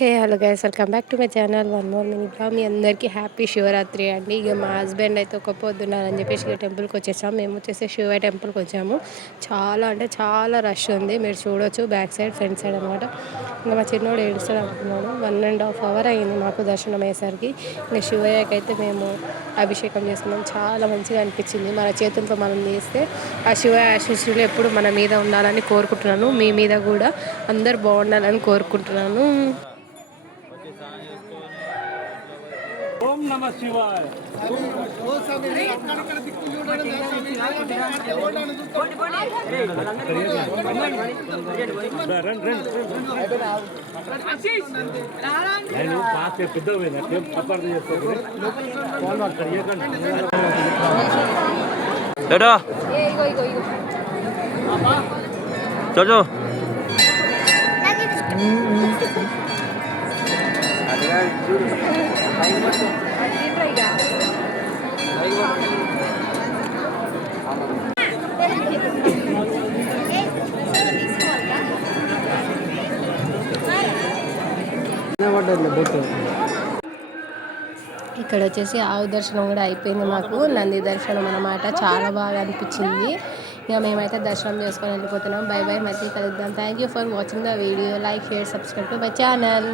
Hey hello guys, welcome back to my channel. One more minute. మీ అందరికీ happy Shivaratri అండి. ఇక మా హస్బెండ్ అయితే ఒక పొద్దున్నారని చెప్పేసి ఇక టెంపుల్కి వచ్చేసాము. మేము వచ్చేసి శివ టెంపుల్కి వచ్చాము. చాలా అంటే చాలా రష్ ఉంది, మీరు చూడొచ్చు బ్యాక్ సైడ్ ఫ్రంట్ సైడ్ అనమాట. ఇంకా మా చిన్నోడు ఏడుస్తాడు అనుకున్నాడు. 1.5 hour అయింది మాకు దర్శనం అయ్యేసరికి. ఇంకా శివయ్యకి అయితే మేము అభిషేకం చేసుకున్నాం. చాలా మంచిగా అనిపించింది. మన చేతులతో మనం చేస్తే ఆ శివ ఆశీస్సులు ఎప్పుడు మన మీద ఉండాలని కోరుకుంటున్నాను. మీ మీద కూడా అందరు బాగుండాలని కోరుకుంటున్నాను. ఓం నమ శివాయ. చో ఇక్కడ వచ్చేసి ఆవు దర్శనం కూడా అయిపోయింది. మాకు నంది దర్శనం అన్నమాట. చాలా బాగా అనిపించింది. ఇక మేమైతే దర్శనం చేసుకొని వెళ్ళిపోతున్నాం. బై బై, మళ్ళీ కలుద్దాం. Thank you for watching the video. Like, share, subscribe to my channel.